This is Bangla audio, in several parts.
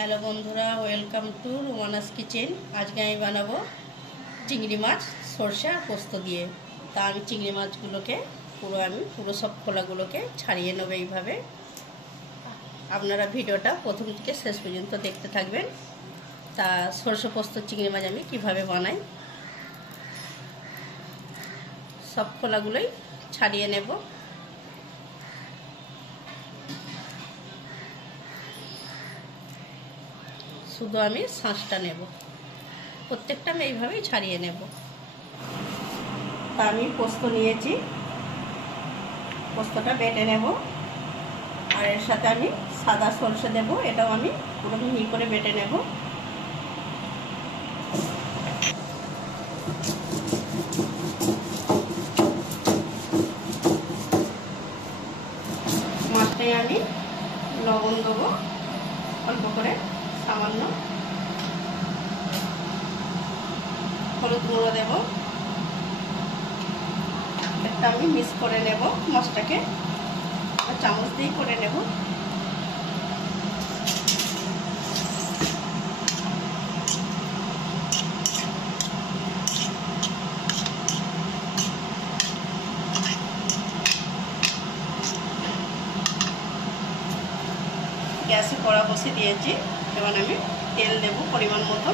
হ্যালো বন্ধুরা, ওয়েলকাম টু রুমানাস কিচেন। আজকে আমি বানাবো চিংড়ি মাছ সরষে আর পোস্ত দিয়ে। তা আমি চিংড়ি মাছগুলোকে পুরো সব খোলাগুলোকে ছাড়িয়ে নেবো এইভাবে। আপনারা ভিডিওটা প্রথম থেকে শেষ পর্যন্ত দেখতে থাকবেন। তা সরষে পোস্ত চিংড়ি মাছ আমি কিভাবে বানাই সব খোলাগুলোই ছাড়িয়ে নেব। শুধু আমি শাঁসটা নেব, প্রত্যেকটা আমি এইভাবেই ছাড়িয়ে নেব। তা আমি পোস্ত নিয়েছি, পোস্তটা বেটে নেব। আর এর সাথে আমি সাদা সরষে দেব, এটাও আমি পুরো মিহি করে বেটে নেব। মাছটায় আমি লবণ দেবো অল্প করে, সামান্য হলুদ গুঁড়ো দেব। একটা আমি মিক্স করে নেব, মাছটাকে চামচ দিয়ে করে নেব। গ্যাসে কড়া বসিয়ে দিয়েছি, এবার আমি তেল দেব পরিমাণ মতো।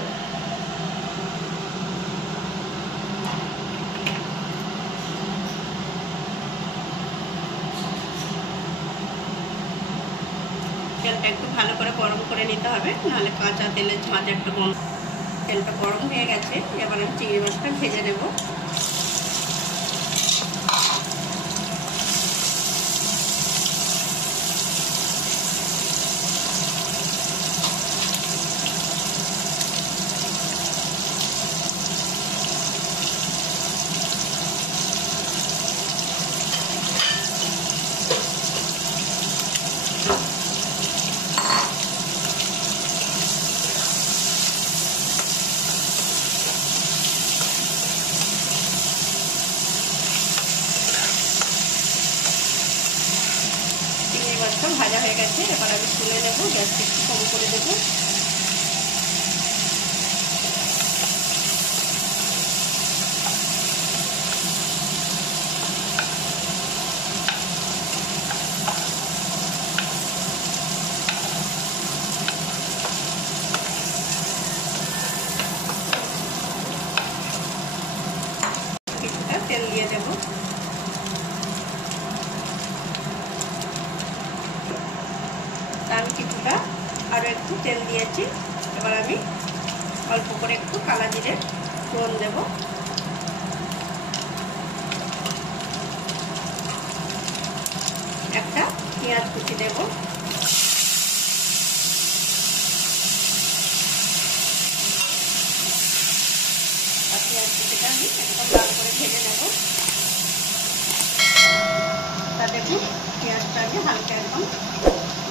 তেলটা একটু ভালো করে গরম করে নিতে হবে, নাহলে কাঁচা তেলের ঝাঁঝ একটা গন্ধ। তেলটা গরম হয়ে গেছে, এবার আমি চিংড়ি মাছটা ভেজে নেব। মাছটা ভাজা হয়ে গেছে, এবার আমি তুলে নেব। গ্যাসটা একটু কম করে দেবো। কিছুটা তেল দিয়ে দেবো। আমি কিছুটা আরও একটু তেল দিয়েছি, এবার আমি অল্প করে একটু কালা জিরে ফোড়ন দেব। একটা পেঁয়াজ কুচি দেব। আর পেঁয়াজ কুচিটা আমি একদম লাল করে ভেজে নেব। তা দেখুন, পেঁয়াজটা আমি হালকা একদম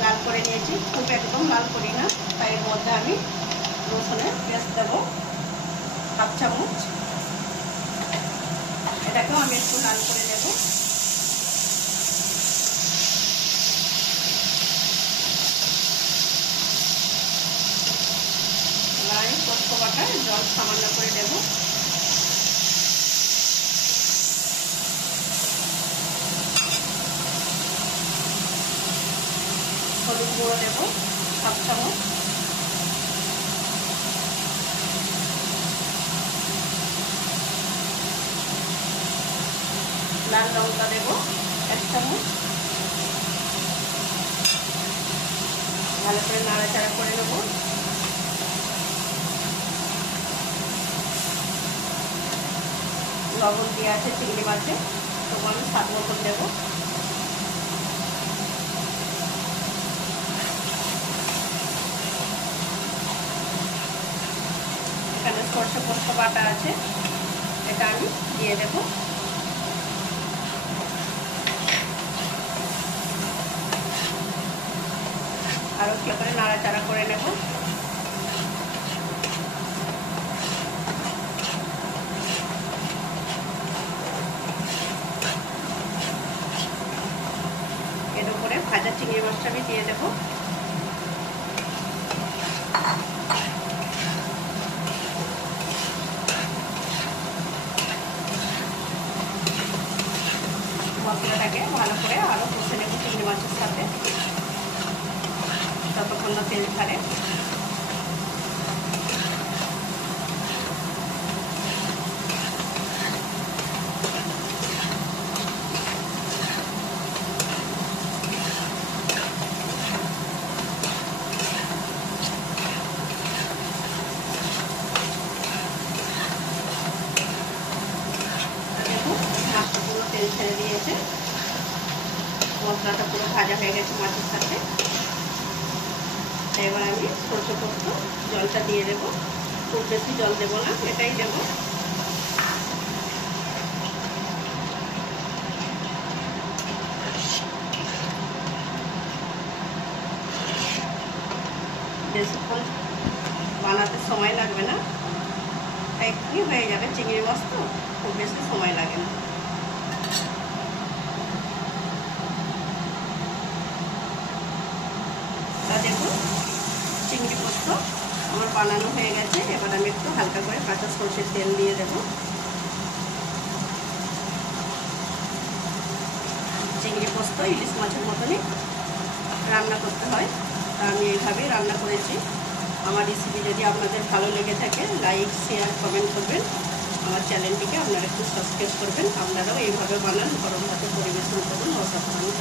লাল করে নিয়েছি, খুব একদম লাল করি না। তাই এর মধ্যে আমি রসুনের পেস্ট দেবো হাফ চামচ, এটাকেও আমি একটু লাল করে নেব। এবার আমি পোস্ত বাটায় জল সামান্য করে দেব। হলুদ গুঁড়ো দেব হাফ চামচ, লাল লঙ্কা দেব 1 চামচ। ভালো করে নাড়াচাড়া করে নেব। লবণ দিয়ে আছে চিংড়ি মাছে, তবু আমি স্বাদ মতন দেব। এখানে সরষে পোস্ত বাটা আছে, এটা আমি দিয়ে দেব। আরও একটু করে নাড়াচাড়া করে নেব। এর উপরে ভাজা চিংড়ি মাছটা আমি দিয়ে দেবো। ধারে। তেল ছেড়ে দিয়েছে, মশলাটা পুরো ভাজা হয়ে গেছে মাছের সাথে। এবার আমি সরষে পোস্ত জলটা দিয়ে দেবো, খুব বেশি জল দেবো না, এটাই দেবো। বেশিক্ষণ বানাতে সময় লাগবে না, একটু হয়ে যাবে, চিংড়ি মাছ তো খুব বেশি সময় লাগে না। দেখুন চিংড়ি পোস্ত আমার বানানো হয়ে গেছে। এবার আমি একটু হালকা করে কাঁচা সরষের তেল দিয়ে দেবো। চিংড়ি পোস্ত ইলিশ মাছের মতনই রান্না করতে হয়, তা আমি এইভাবেই রান্না করেছি। আমার রেসিপি যদি আপনাদের ভালো লেগে থাকে লাইক শেয়ার কমেন্ট করবেন, আমার চ্যানেলটিকে আপনারা একটু সাবস্ক্রাইব করবেন। আপনারাও এইভাবে বানান, গরম ভাতে পরিবেশন করুন, অসাধারণ।